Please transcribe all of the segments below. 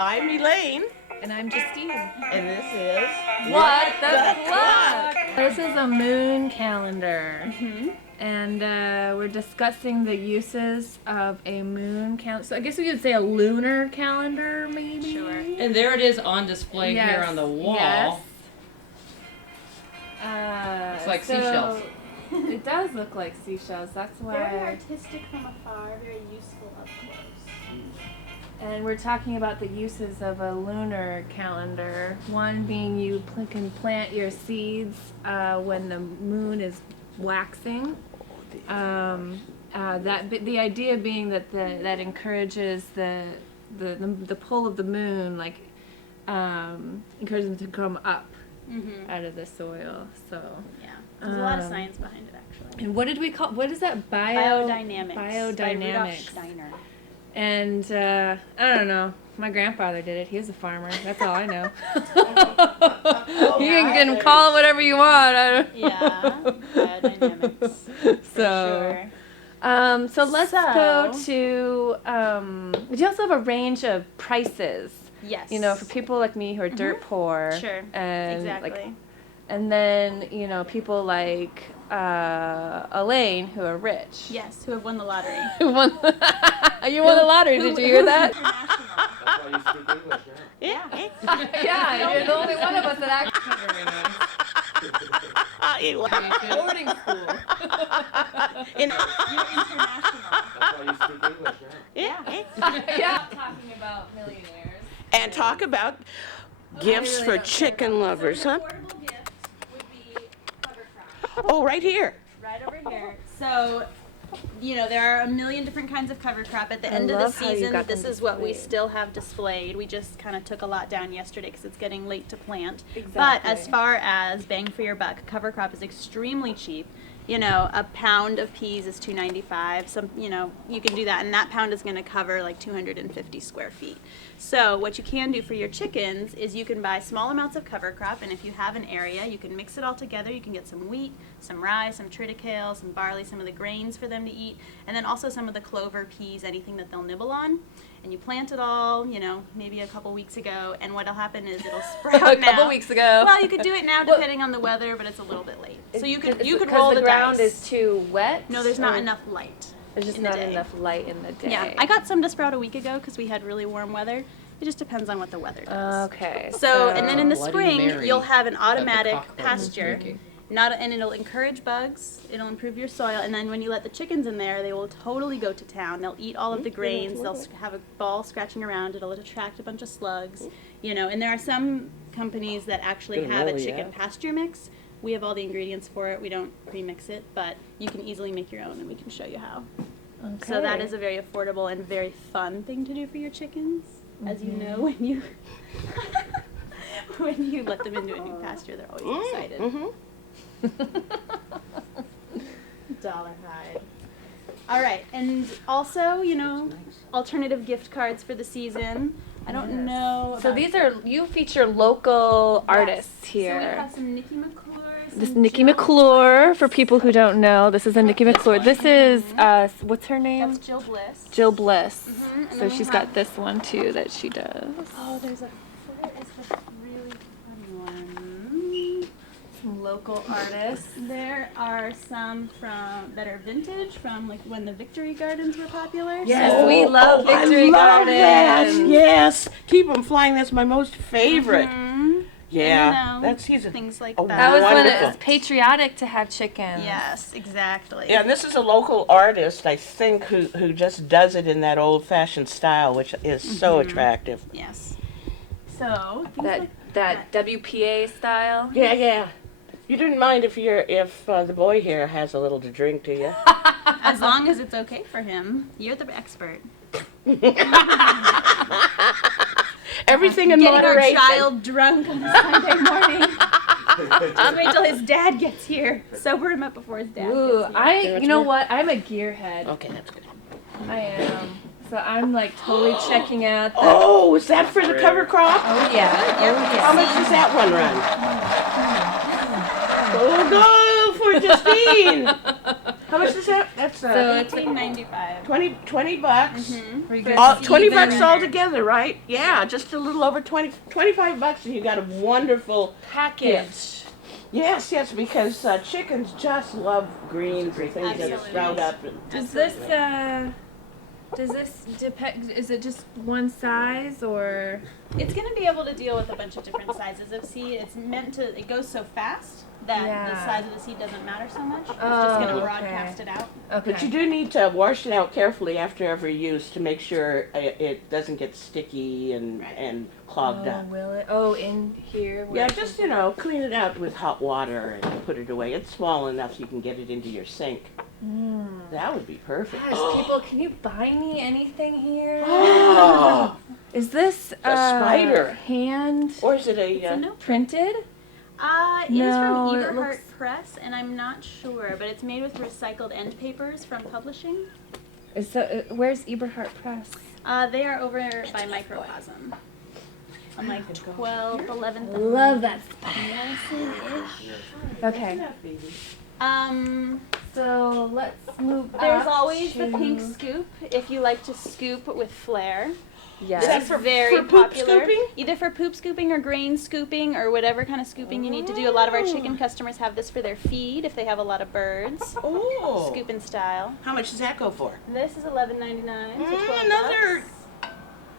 I'm Elaine. And I'm Justine. And this is... What the Cluck? This is a moon calendar. And we're discussing the uses of a moon calendar. So I guess we could say a lunar calendar, maybe? Sure. And there it is on display here on the wall. Yes. It's like seashells. It does look like seashells. That's why. Very artistic from afar, very useful up close. And we're talking about the uses of a lunar calendar. One being you can plant your seeds when the moon is waxing. The idea being that that encourages the pull of the moon, like encourages them to come up out of the soil. So yeah, there's a lot of science behind it actually. And what did we call? What is that? Biodynamics. Biodynamics. By Steiner. And I don't know. My grandfather did it. He was a farmer. That's all I know. You can call it whatever you want. Yeah, biodynamics. So, sure. So let's go to. We also have a range of prices. Yes. You know, for people like me who are dirt poor. Sure. And Exactly. And then people like Elaine who are rich. Yes, who have won the lottery. Who won? You won the lottery. Did you hear that? That's why you speak English now. Yeah. Yeah, you're the only one of us that actually boarding school. You're international. That's why you speak English now. Yeah. Talking about millionaires. And talk about gifts really for don't chicken lovers, huh? Affordable gift would be cover crop. Oh, right here. Right over here. So, there are a million different kinds of cover crop. At the end of the love how you season, got this them is what we displayed. still have displayed. We just kind of took a lot down yesterday because it's getting late to plant. Exactly. But as far as bang for your buck, cover crop is extremely cheap. A pound of peas is $2.95. You can do that, and that pound is going to cover like 250 square feet. So what you can do for your chickens is you can buy small amounts of cover crop, and if you have an area, you can mix it all together. You can get some wheat, some rye, some triticale, some barley, some of the grains for them to eat, and then also some of the clover, peas, anything that they'll nibble on. And you plant it all, maybe a couple weeks ago, and what'll happen is it'll sprout A now. couple weeks ago. Well, you could do it now depending on the weather, but it's a little bit late. So you could roll the ground dice. is too wet. No, there's not enough light. There's just in the not day. enough light in the day. Yeah, I got some to sprout a week ago because we had really warm weather. It just depends on what the weather does. Okay. So, and then in the Bloody spring, Mary you'll have an that the automatic cockroach is pasture. making. And it'll encourage bugs. It'll improve your soil. And then when you let the chickens in there, they will totally go to town. They'll eat all of the grains. They'll have a ball scratching around. It'll attract a bunch of slugs. And there are some companies that actually have a chicken pasture mix. We have all the ingredients for it. We don't pre-mix it, but you can easily make your own, and we can show you how. Okay. So that is a very affordable and very fun thing to do for your chickens. As you know, when you when you let them into a new pasture, they're always excited. Dollar hide. All right, and also, alternative gift cards for the season. I don't know. So you feature local artists here. So we have some Nikki McClure. This is Nikki McClure, for people who don't know. This is a Nikki McClure. This is, what's her name? That's Jill Bliss. Jill Bliss. And So then we she's have- got this one too that she does. Oh, there's what is this really funny one? Some local artists. There are some that are vintage from like when the Victory Gardens were popular. Yes, we love Victory I love that. Gardens. Yes. Keep them flying. That's my most favorite. Yeah. And, That's he's a things like oh, that. That was when it Wonderful. was patriotic to have chickens. Yes, exactly. Yeah, and this is a local artist, I think, who just does it in that old-fashioned style, which is so attractive. Yes. So things That WPA style. Yeah. You didn't mind if the boy here has a little to drink, do you? as long as it's okay for him. You're the expert. Everything in Getting moderation. our child drunk on a Sunday morning. Just wait till his dad gets here. Sober him up before his dad Ooh, gets here. you know what? I'm a gearhead. Okay, that's good. I am. So I'm like totally checking out the. Oh, is that for the cover crop? Oh yeah. How much does that one run? Go for Justine! How much is that? That's So it's $18.95. 20 bucks. for you guys All, to 20 even- bucks all together, right? Yeah, just a little over 25 bucks, and you got a wonderful package. Yes, because chickens just love greens and things that Absolutely. sprout up. And, Does this depend? Is it just one size or? It's going to be able to deal with a bunch of different sizes of seed. It's meant to, it goes so fast that the Yeah. size of the seed doesn't matter so much. It's just Oh, going to okay. broadcast it out. Okay. But you do need to wash it out carefully after every use to make sure it doesn't get sticky and, Right. and clogged Oh, up. will it? Oh, in here. where Yeah, it just, can- clean it out with hot water and put it away. It's small enough you can get it into your sink. That would be perfect. Gosh, people, can you buy me anything here? Oh, Is this a spider. hand Or is it It's a a... note. printed? It is No, from it Eberhard looks- Press, and I'm not sure, but it's made with recycled end papers from publishing. Where's Eberhard Press? They are over by Microcosm. On like 12th, 11th. Love that spot. Madison-ish. Okay, so let's move. There's up always the to- pink scoop if you like to scoop with flair. Yes. Is that It's for very poop popular. scooping? Either for poop scooping or grain scooping or whatever kind of scooping you need to do. A lot of our chicken customers have this for their feed if they have a lot of birds. Oh. Scooping style. How much does that go for? This is $11.99, so 12 Another bucks.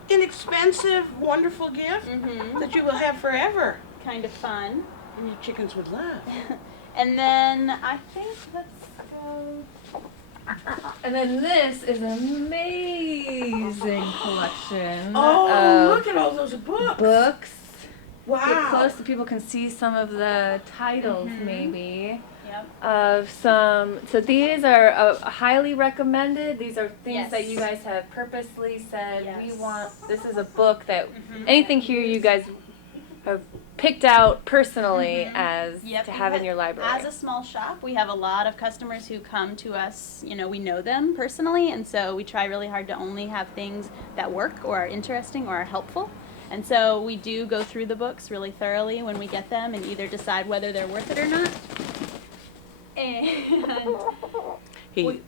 inexpensive, wonderful gift that you will have forever. Kind of fun. And your chickens would love. And then I think let's go. And then this is an amazing collection Oh, of look at all those books. books. Get Wow. close so people can see some of the titles, maybe. Yep. Of some. So these are highly recommended. These are things that Yes. you guys have purposely said we Yes. want. This is a book that anything here you guys have picked out personally as Yep, to have in your library. As a small shop, we have a lot of customers who come to us, we know them personally, and so we try really hard to only have things that work or are interesting or are helpful. And so we do go through the books really thoroughly when we get them and either decide whether they're worth it or not. And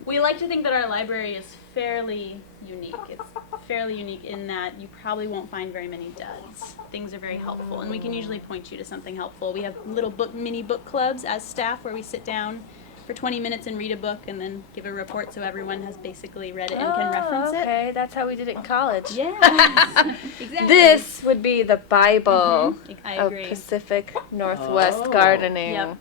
we like to think that our library is fairly unique. It's fairly unique in that you probably won't find very many duds. Things are very helpful, and we can usually point you to something helpful. We have little mini book clubs as staff where we sit down for 20 minutes and read a book and then give a report so everyone has basically read it and can reference it. Okay, that's how we did it in college. Yeah, exactly. This would be the Bible I of agree. Pacific Northwest Oh. gardening. Yep.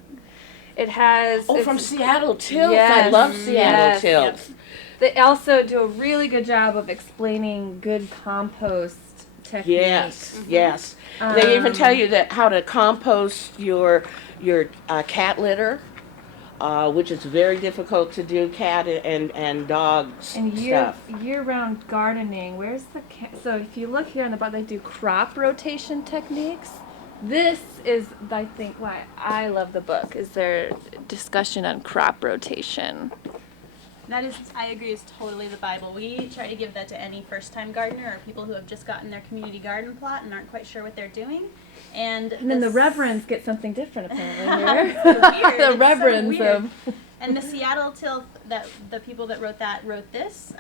It has. Oh, from it's- Seattle Tilth. I Yes, love Seattle yes, Tilth. They also do a really good job of explaining good compost techniques. Yes, yes. They even tell you that how to compost your cat litter, which is very difficult to do, cat and dog And stuff. year-round gardening. Where's the so if you look here on the bottom, they do crop rotation techniques. This is, I think, why I love the book. Is their discussion on crop rotation? That is, I agree, is totally the Bible. We try to give that to any first-time gardener or people who have just gotten their community garden plot and aren't quite sure what they're doing. And And then the this- reverends get something different apparently here. It's so weird. The It's so reverends weird. of. And the Seattle Tilth, that the people that wrote this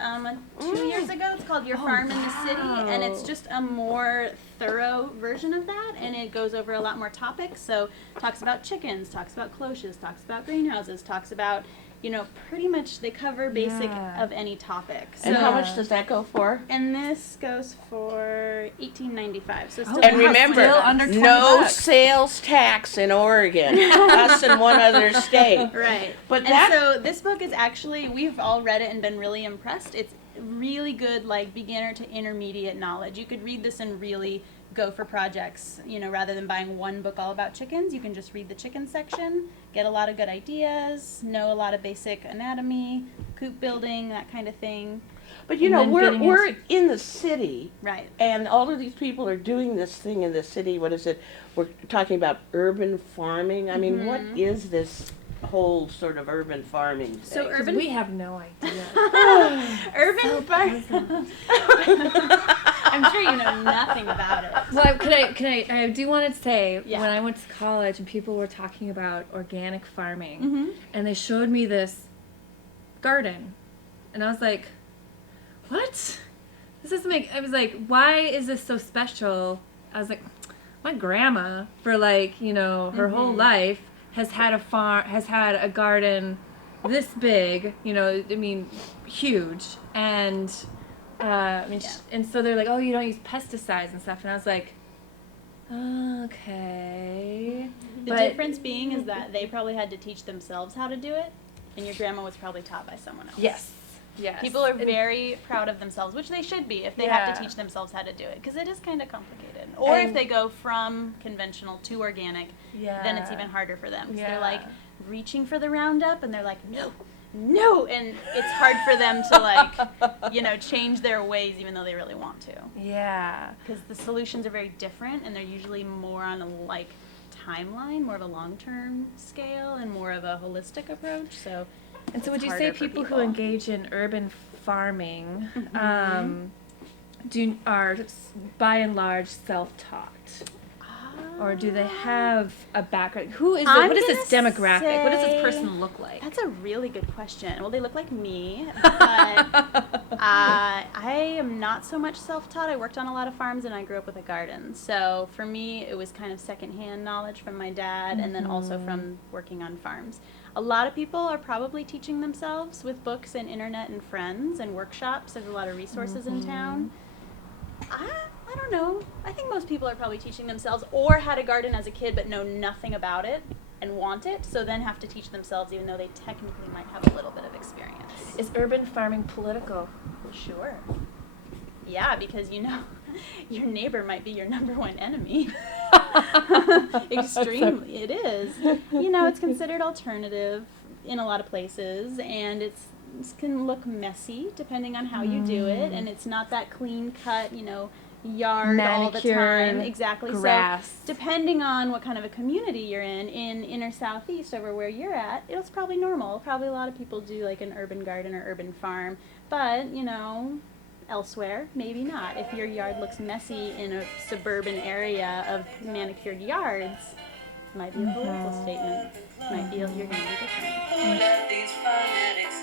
2 years ago. It's called Your Farm in the City, and it's just a more thorough version of that, and it goes over a lot more topics. So talks about chickens, talks about cloches, talks about greenhouses, talks about pretty much they cover basic Yeah. of any topic. And how So- much does that go for? And this goes for $18.95. So still And wow, remember, still under 20 no bucks. sales tax in Oregon. Us and one other state. Right. But And that so this book is actually, we've all read it and been really impressed. It's really good, like beginner to intermediate knowledge. You could read this and really go for projects, rather than buying one book all about chickens. You can just read the chicken section, get a lot of good ideas, know a lot of basic anatomy, coop building, that kind of thing. But And then we're getting we're into- in the city, Right. and all of these people are doing this thing in the city. What is it? We're talking about urban farming. I mean, what is this whole sort of urban farming thing? So 'Cause urban we have no idea. urban farm. I'm sure you know nothing about it. Well, I do want to say, Yeah. when I went to college and people were talking about organic farming, Mm-hmm. and they showed me this garden. And I was like, what? This doesn't make, I was like, why is this so special? I was like, my grandma, for like, you know, her whole life has had a garden this big, you know, I mean, huge. And, and so they're like, oh, you don't use pesticides and stuff. And I was like, okay. The difference being is that they probably had to teach themselves how to do it, and your grandma was probably taught by someone else. Yes. People are very proud of themselves, which they should be if they have to teach themselves how to do it, because it is kind of complicated. Or if they go from conventional to organic, then it's even harder for them. 'Cause they're like reaching for the Roundup, and they're like, no, and it's hard for them to like, you know, change their ways even though they really want to. Yeah. Because the solutions are very different, and they're usually more on a like timeline, more of a long-term scale, and more of a holistic approach. So. And so would you say people who engage in urban farming are by and large self-taught? Or do they have a background? Who is it? What is this demographic? What does this person look like? That's a really good question. Well, they look like me, but I am not so much self-taught. I worked on a lot of farms, and I grew up with a garden. So for me, it was kind of secondhand knowledge from my dad, and then also from working on farms. A lot of people are probably teaching themselves with books and internet and friends and workshops. There's a lot of resources in town. I don't know. I think most people are probably teaching themselves, or had a garden as a kid but know nothing about it and want it, so then have to teach themselves even though they technically might have a little bit of experience. Is urban farming political? Sure. Yeah, because you know, your neighbor might be your number one enemy. Extremely, it is. You know, it's considered alternative in a lot of places, and it can look messy depending on how you do it, and it's not that clean cut, you know, yard all the time. Exactly. Grass. So depending on what kind of a community you're in inner southeast over where you're at, it's probably normal. Probably a lot of people do like an urban garden or urban farm, but you know, elsewhere maybe not. If your yard looks messy in a suburban area of manicured yards, might be a political statement. Might be you're going to be different. Who let these fanatics